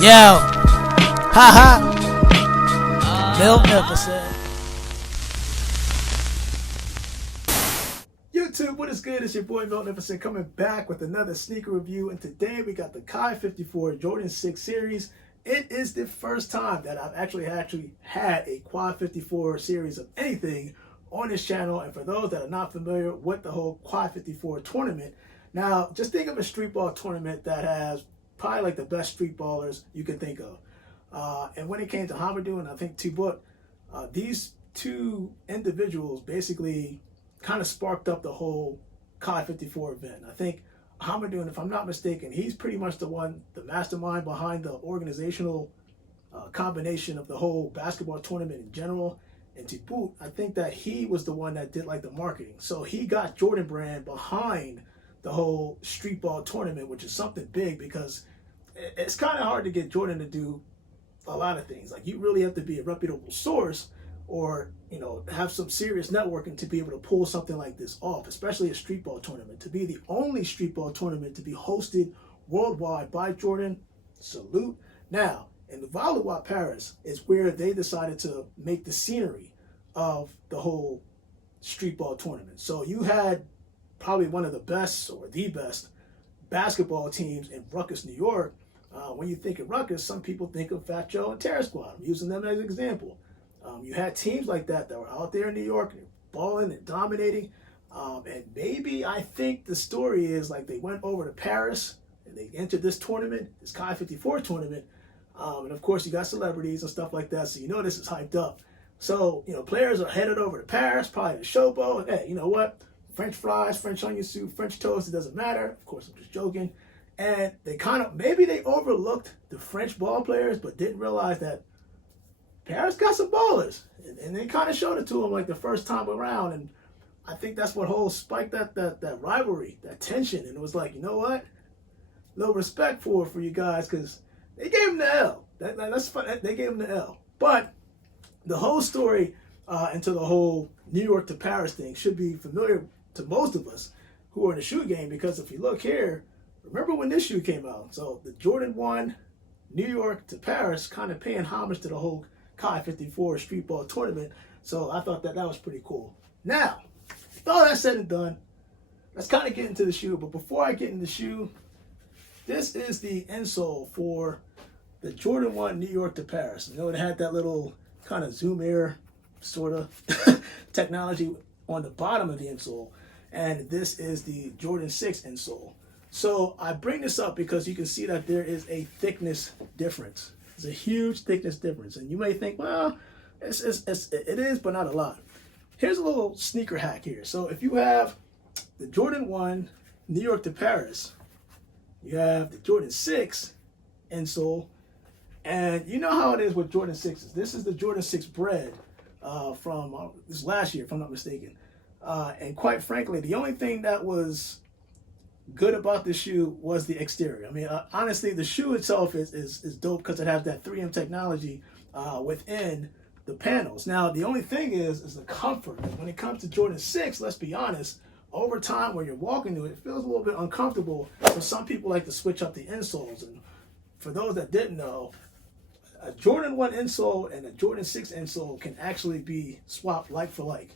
Yo, haha, Bill Nicholson. YouTube, what is good? It's your boy Milt Nicholson coming back with another sneaker review, and today we got the Quai 54 Jordan 6 series. It is the first time that I've actually had a Quai 54 series of anything on this channel, and for those that are not familiar with the whole Quai 54 tournament, now just think of a street ball tournament that has probably like the best street ballers you can think of. And when it came to Hamadou and I think Tibut, these two individuals basically kind of sparked up the whole Quai 54 event. I think Hamadou, if I'm not mistaken, he's pretty much the mastermind behind the organizational combination of the whole basketball tournament in general. And to boot, I think that he was the one that did like the marketing. So he got Jordan Brand behind the whole street ball tournament, which is something big because it's kind of hard to get Jordan to do a lot of things. Like, you really have to be a reputable source or, you know, have some serious networking to be able to pull something like this off, especially a street ball tournament. To be the only street ball tournament to be hosted worldwide by Jordan, salute. Now, in Valois, Paris is where they decided to make the scenery of the whole street ball tournament. So you had probably one of the best or the best basketball teams in Ruckus, New York. When you think of Ruckus, some people think of Fat Joe and Terror Squad. I'm using them as an example. You had teams like that were out there in New York balling and dominating. And maybe I think the story is like they went over to Paris and they entered this tournament, this Quai 54 tournament. And of course, you got celebrities and stuff like that, so you know this is hyped up. So, you know, players are headed over to Paris, probably to showboat. And hey, you know what? French fries, French onion soup, French toast, it doesn't matter. Of course, I'm just joking. And they maybe they overlooked the French ball players, but didn't realize that Paris got some ballers. And they kind of showed it to them like the first time around. And I think that's what spiked that rivalry, that tension. And it was like, you know what? No respect for you guys, because they gave him the L. That's fun. They gave him the L. But the whole story into the whole New York to Paris thing should be familiar to most of us who are in the shoe game, because if you look here, remember when this shoe came out? So the Jordan 1 New York to Paris, kind of paying homage to the whole Quai 54 street ball tournament. So I thought that was pretty cool. Now, with all that said and done, let's kind of get into the shoe. But before I get into the shoe, this is the insole for the Jordan 1 New York to Paris. You know, it had that little kind of zoom air sort of technology on the bottom of the insole. And this is the Jordan 6 insole. So I bring this up because you can see that there is a thickness difference. There's a huge thickness difference. And you may think, well, it is, but not a lot. Here's a little sneaker hack here. So if you have the Jordan 1 New York to Paris, you have the Jordan 6 insole, and you know how it is with Jordan 6s. This is the Jordan 6 bread from this last year, if I'm not mistaken. And quite frankly, the only thing that was good about this shoe was the exterior. I mean, honestly, the shoe itself is dope because it has that 3M technology within the panels. Now, the only thing is the comfort. When it comes to Jordan 6, let's be honest, over time when you're walking to it, it feels a little bit uncomfortable. So some people like to switch up the insoles. And for those that didn't know, a Jordan 1 insole and a Jordan 6 insole can actually be swapped like for like.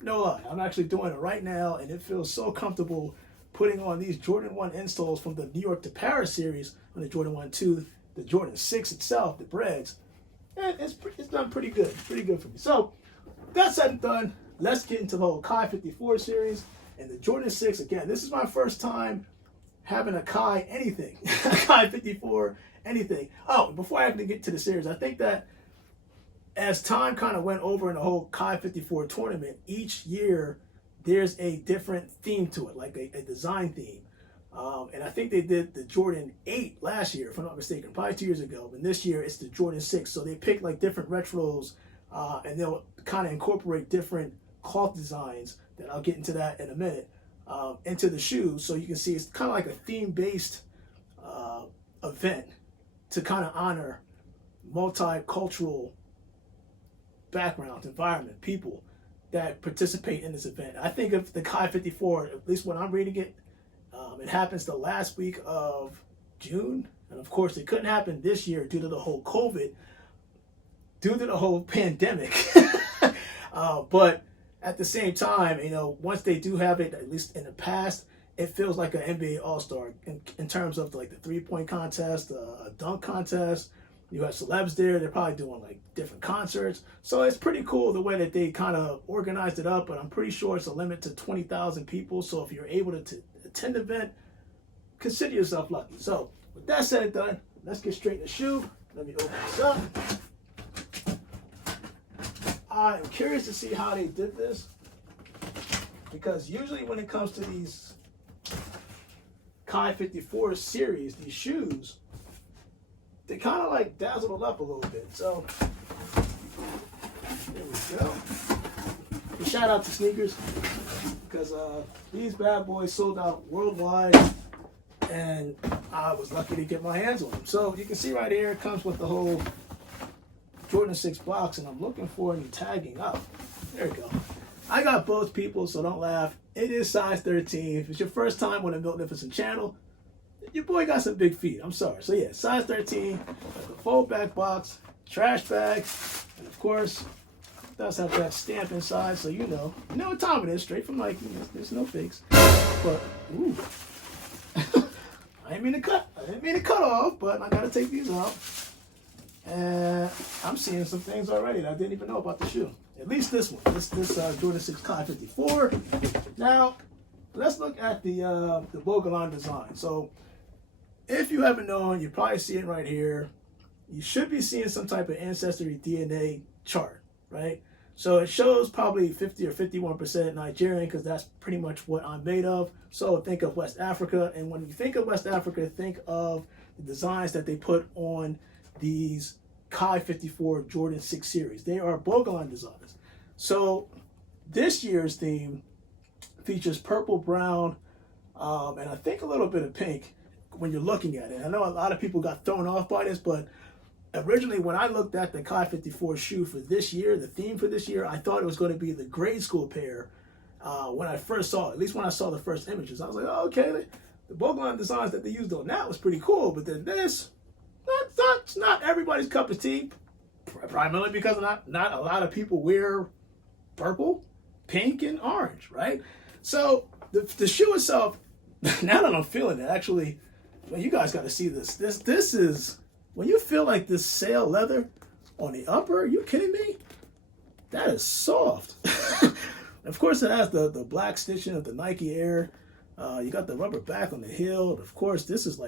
No lie, I'm actually doing it right now, and it feels so comfortable putting on these Jordan 1 insoles from the New York to Paris series on the Jordan 1 to the Jordan 6 itself, the breads. And it's done pretty good for me. So, that said and done, let's get into the whole Quai 54 series and the Jordan 6. Again, this is my first time having a Quai anything, Quai 54 anything. Oh, before I actually get to the series, I think that as time kind of went over in the whole Quai 54 tournament, each year there's a different theme to it, like a design theme. And I think they did the Jordan 8 last year, if I'm not mistaken, probably 2 years ago. And this year it's the Jordan 6. So they picked like different retros, and they'll kind of incorporate different cloth designs, that I'll get into that in a minute, into the shoes. So you can see it's kind of like a theme-based event to kind of honor multicultural backgrounds, environment, people that participate in this event. I think of the Quai 54, at least when I'm reading it, it happens the last week of June, And of course, it couldn't happen this year due to the whole COVID, due to the whole pandemic. But at the same time, once they do have it, at least in the past, it feels like an NBA All-Star in terms of like the three-point contest, a dunk contest. You have celebs there. They're probably doing like different concerts. So it's pretty cool the way that they kind of organized it up. But I'm pretty sure it's a limit to 20,000 people. So if you're able to attend the event, consider yourself lucky. So with that said and done, let's get straight to the shoe. Let me open this up. I'm curious to see how they did this, because usually when it comes to these Quai 54 series, these shoes, they kind of like dazzle it up a little bit. So there we go. And shout out to sneakers, because these bad boys sold out worldwide, and I was lucky to get my hands on them. So you can see right here, it comes with the whole Jordan 6 box, and I'm looking for any tagging up. There we go. I got both people, so don't laugh. It is size 13. If it's your first time on the Magnificent channel, your boy got some big feet. I'm sorry. So yeah, size 13, the fold back box, trash bag, and of course, it does have that stamp inside, so you know what time it is, straight from Nike. There's no fakes. But ooh. I didn't mean to cut off, but I gotta take these out. And I'm seeing some things already that I didn't even know about the shoe. At least this one, this Jordan 6 Quai 54. Now, let's look at the Bogalon design. So, if you haven't known, you probably see it right here. You should be seeing some type of ancestry DNA chart, right? So it shows probably 50 or 51% Nigerian, because that's pretty much what I'm made of. So think of West Africa, and when you think of West Africa, think of the designs that they put on these Quai 54 Jordan 6 series. They are Bogalon designs. So this year's theme features purple, brown, and I think a little bit of pink when you're looking at it. I know a lot of people got thrown off by this, but originally when I looked at the Quai 54 shoe for this year, the theme for this year, I thought it was going to be the grade school pair when I first saw it. At least when I saw the first images. I was like, oh, okay, the Bogalon designs that they used on that was pretty cool, but then this, not everybody's cup of tea, primarily because not a lot of people wear purple, pink, and orange, right? So the shoe itself, now that I'm feeling it, actually, well, you guys got to see this. This is, when you feel like this sail leather on the upper, are you kidding me? That is soft. Of course, it has the black stitching of the Nike Air. You got the rubber back on the heel. Of course, this is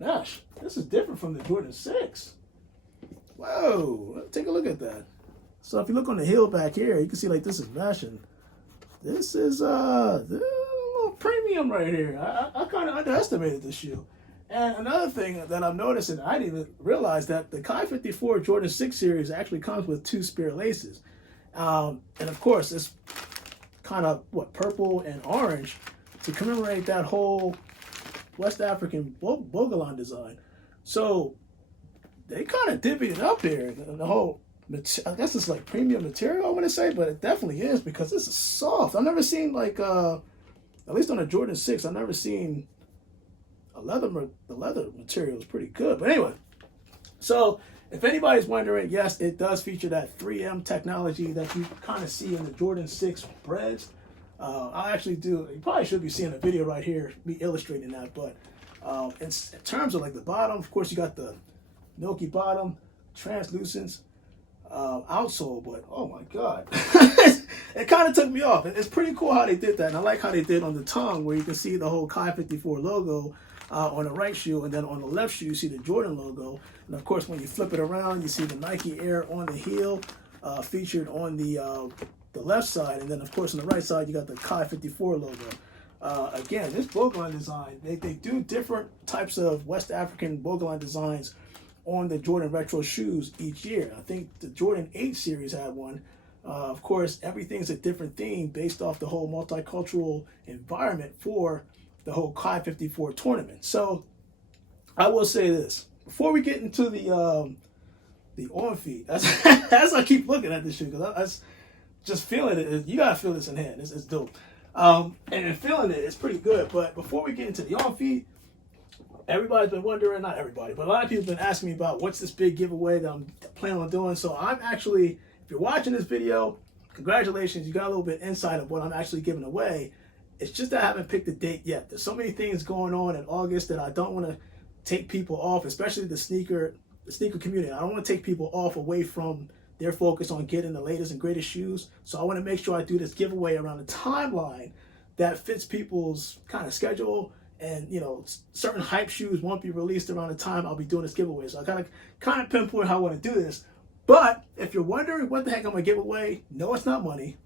mesh. This is different from the Jordan 6. Whoa, take a look at that. So if you look on the heel back here, you can see like this is mesh, and this is a little premium right here. I kind of underestimated this shoe. And another thing that I'm noticing, I didn't even realize that the Quai 54 Jordan 6 series actually comes with 2 spare laces. And of course, it's kind of, purple and orange to commemorate that whole West African Bogalon design. So they kind of divvied it up here. The whole, I guess it's like premium material, I want to say, but it definitely is, because this is soft. I've never seen like, at least on a Jordan 6, I've never seen the leather material is pretty good. But anyway, so if anybody's wondering, yes, it does feature that 3M technology that you kind of see in the Jordan 6 breads. I actually do. You probably should be seeing a video right here, me illustrating that. But in terms of like the bottom, of course, you got the milky bottom, translucent outsole. But oh my God, it kind of took me off. It's pretty cool how they did that, and I like how they did on the tongue, where you can see the whole Quai 54 logo on the right shoe, and then on the left shoe you see the Jordan logo. And of course, when you flip it around, you see the Nike Air on the heel, featured on the left side, and then of course on the right side you got the Quai 54 logo. Again, this Bogalon design, they do different types of West African Bogalon designs on the Jordan retro shoes each year. I think the Jordan 8 series had one. Of course, everything's a different theme based off the whole multicultural environment for the whole Quai 54 tournament. So I will say this, before we get into the on feet, as I keep looking at this shoe, because I was just feeling it. You gotta feel this in hand. It's dope. And feeling it, it's pretty good. But before we get into the on feet, everybody's been wondering, not everybody, but a lot of people have been asking me about what's this big giveaway that I'm planning on doing. So I'm actually, if you're watching this video, congratulations, you got a little bit insight of what I'm actually giving away. It's just that I haven't picked a date yet. There's so many things going on in August that I don't want to take people off, especially the sneaker community. I don't want to take people off away from their focus on getting the latest and greatest shoes. So I want to make sure I do this giveaway around a timeline that fits people's kind of schedule. And, you know, certain hype shoes won't be released around the time I'll be doing this giveaway. So I gotta kind of pinpoint how I want to do this. But if you're wondering what the heck I'm gonna give away, no, it's not money.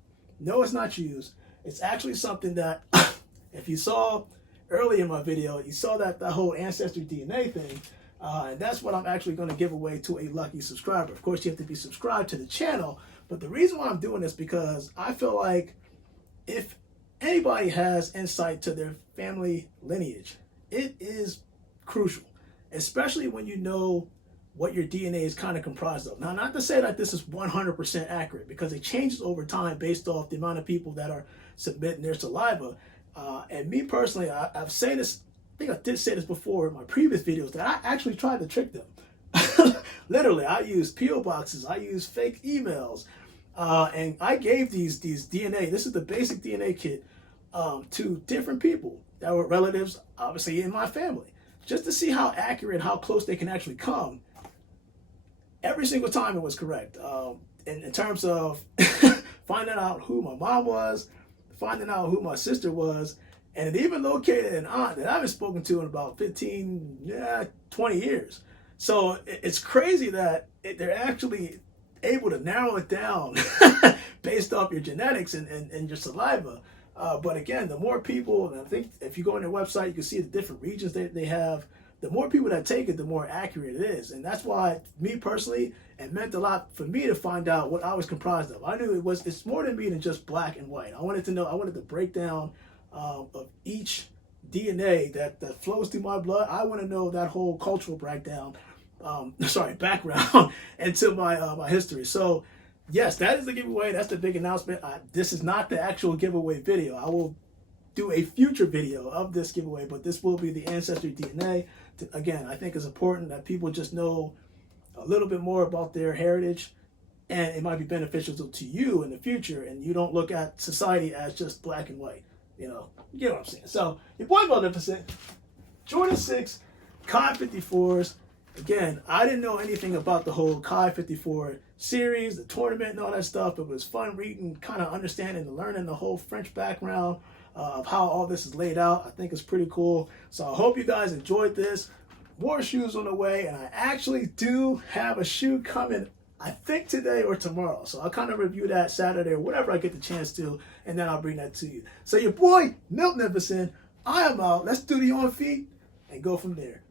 No, it's not shoes. It's actually something that, if you saw earlier in my video, you saw that the whole Ancestry DNA thing. And that's what I'm actually going to give away to a lucky subscriber. Of course, you have to be subscribed to the channel. But the reason why I'm doing this because I feel like if anybody has insight to their family lineage, it is crucial, especially when you know what your DNA is kind of comprised of. Now, not to say that this is 100% accurate, because it changes over time based off the amount of people that are submitting their saliva. And me personally, I've said this, I think I did say this before in my previous videos, that I actually tried to trick them. Literally, I used P.O. boxes, I used fake emails, and I gave these DNA, this is the basic DNA kit, to different people that were relatives, obviously in my family, just to see how accurate, how close they can actually come. Every single time it was correct. In terms of finding out who my mom was, finding out who my sister was, and it even located an aunt that I haven't spoken to in about 20 years. So it's crazy that they're actually able to narrow it down based off your genetics and your saliva. But again, the more people, and I think if you go on their website, you can see the different regions they have. The more people that take it, the more accurate it is. And that's why, me personally, it meant a lot for me to find out what I was comprised of. I knew it's more than me than just black and white. I wanted to know, I wanted the breakdown of each DNA that flows through my blood. I want to know that whole cultural background into my history. So yes, that is the giveaway. That's the big announcement. This is not the actual giveaway video. I will do a future video of this giveaway, but this will be the Ancestry DNA. Again, I think it's important that people just know a little bit more about their heritage, and it might be beneficial to you in the future, and you don't look at society as just black and white. You know what I'm saying? So, your boy Magnificent, Jordan 6, Quai 54s. Again, I didn't know anything about the whole Quai 54 series, the tournament and all that stuff. It was fun reading, kind of understanding and learning the whole French background of how all this is laid out. I think it's pretty cool. So I hope you guys enjoyed this. More shoes on the way, and I actually do have a shoe coming, I think today or tomorrow. So I'll kind of review that Saturday or whatever I get the chance to, and then I'll bring that to you. So your boy, Magnificent, I am out. Let's do the on feet and go from there.